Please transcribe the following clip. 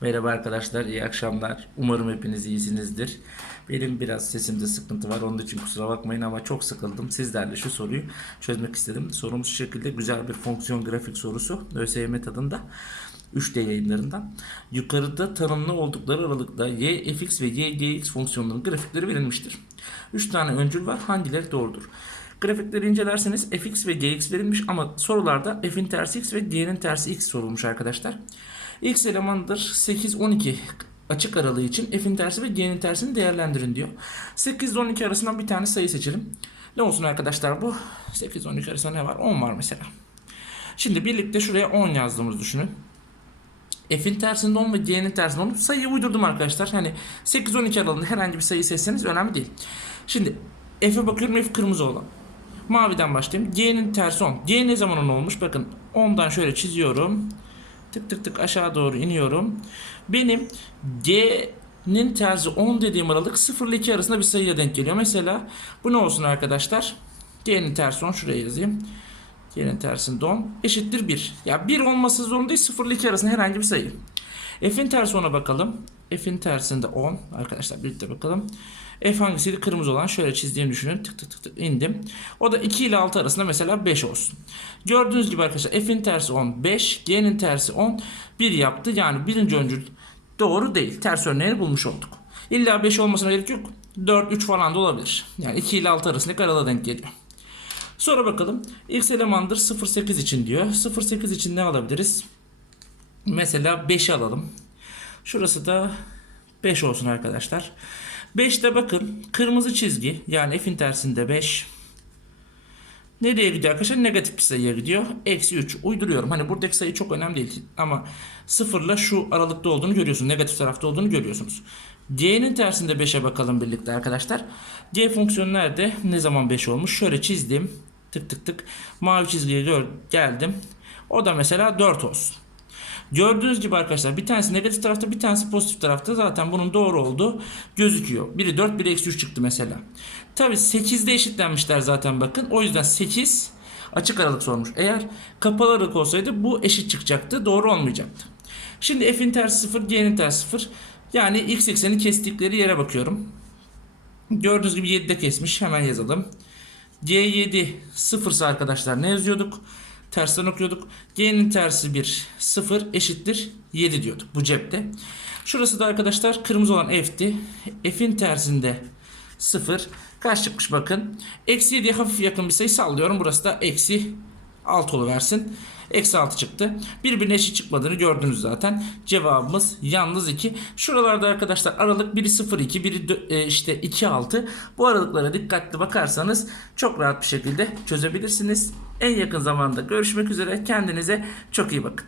Merhaba arkadaşlar, iyi akşamlar. Umarım hepiniz iyisinizdir. Benim biraz sesimde sıkıntı var, onun için kusura bakmayın ama çok sıkıldım. Sizlerle şu soruyu çözmek istedim. Sorumuz şu şekilde güzel bir fonksiyon grafik sorusu. ÖSYM tadında. 3D yayınlarından. Yukarıda tanımlı oldukları aralıkta y fx ve y gx fonksiyonlarının grafikleri verilmiştir. 3 tane öncül var. Hangileri doğrudur? Grafikleri incelerseniz fx ve gx verilmiş ama sorularda f'in tersi x ve y'nin tersi x sorulmuş arkadaşlar. X elemanıdır 8 12 açık aralığı için f'in tersi ve y'nin tersini değerlendirin diyor. 8 ile 12 arasından bir tane sayı seçelim. Ne olsun arkadaşlar bu? 8 ile 12 arasında ne var? 10 var mesela. Şimdi birlikte şuraya 10 yazdığımızı düşünün. F'in tersinde 10 ve G'nin tersinde 10. Sayıyı uydurdum arkadaşlar. Hani 8-12 aralığında herhangi bir sayı seçseniz önemli değil. Şimdi F'e bakıyorum F kırmızı olan. Maviden başlayayım. G'nin tersi 10. G ne zaman 10 olmuş? Bakın 10'dan şöyle çiziyorum. Tık tık tık aşağı doğru iniyorum. Benim G'nin tersi 10 dediğim aralık 0 ile 2 arasında bir sayıya denk geliyor. Mesela bu ne olsun arkadaşlar? G'nin tersi 10 şuraya yazayım. Y'nin tersinde 10 eşittir 1. Ya 1 olması zorunda değil 0 ile 2 arasında herhangi bir sayı. F'in tersi 10'a bakalım. F'in tersinde 10. Arkadaşlar birlikte bakalım. F hangisiydi? Kırmızı olan. Şöyle çizdiğimi düşünün. Tık tık tık tık indim. O da 2 ile 6 arasında mesela 5 olsun. Gördüğünüz gibi arkadaşlar F'in tersi 10 5. G'nin tersi 10 1 yaptı. Yani birinci öncül doğru değil. Ters örneğini bulmuş olduk. İlla 5 olmasına gerek yok. 4 3 falan da olabilir. Yani 2 ile 6 arasındaki arada denk geliyor. Sonra bakalım. X elemandır 0.8 için diyor. 0.8 için ne alabiliriz? Mesela 5'i alalım. Şurası da 5 olsun arkadaşlar. 5'te bakın kırmızı çizgi yani f'in tersinde 5. Nereye gidiyor arkadaşlar? Negatif bir sayıya gidiyor. Eksi 3. Uyduruyorum. Hani buradaki sayı çok önemli değil. Ama sıfırla şu aralıkta olduğunu görüyorsunuz. Negatif tarafta olduğunu görüyorsunuz. G'nin tersinde 5'e bakalım birlikte arkadaşlar. G fonksiyonu nerede? Ne zaman 5 olmuş? Şöyle çizdim. Tık tık tık. Mavi çizgiye geldim. O da mesela 4 olsun. Gördüğünüz gibi arkadaşlar bir tanesi negatif tarafta bir tanesi pozitif tarafta zaten bunun doğru olduğu gözüküyor. Biri 4 biri eksi 3 çıktı mesela. Tabi 8'de eşitlenmişler zaten bakın. O yüzden 8 açık aralık sormuş. Eğer kapalı aralık olsaydı bu eşit çıkacaktı. Doğru olmayacaktı. Şimdi f'in tersi 0 g'nin tersi 0. Yani x ekseni kestikleri yere bakıyorum. Gördüğünüz gibi 7'de kesmiş. Hemen yazalım. G7 0 ise arkadaşlar ne yazıyorduk? Tersten okuyorduk. G'nin tersi 1 0 eşittir 7 diyorduk bu cepte. Şurası da arkadaşlar kırmızı olan f'ti. F'in tersinde 0. Kaç çıkmış bakın. Eksi 7'ye hafif yakın bir sayı sallıyorum. Burası da eksi 6 oluversin. Eksi 6 çıktı. Birbirine eşit çıkmadığını gördünüz zaten. Cevabımız yalnız 2. Şuralarda arkadaşlar aralık biri 0 2 biri e, işte 2 6. Bu aralıklara dikkatli bakarsanız çok rahat bir şekilde çözebilirsiniz. En yakın zamanda görüşmek üzere. Kendinize çok iyi bakın.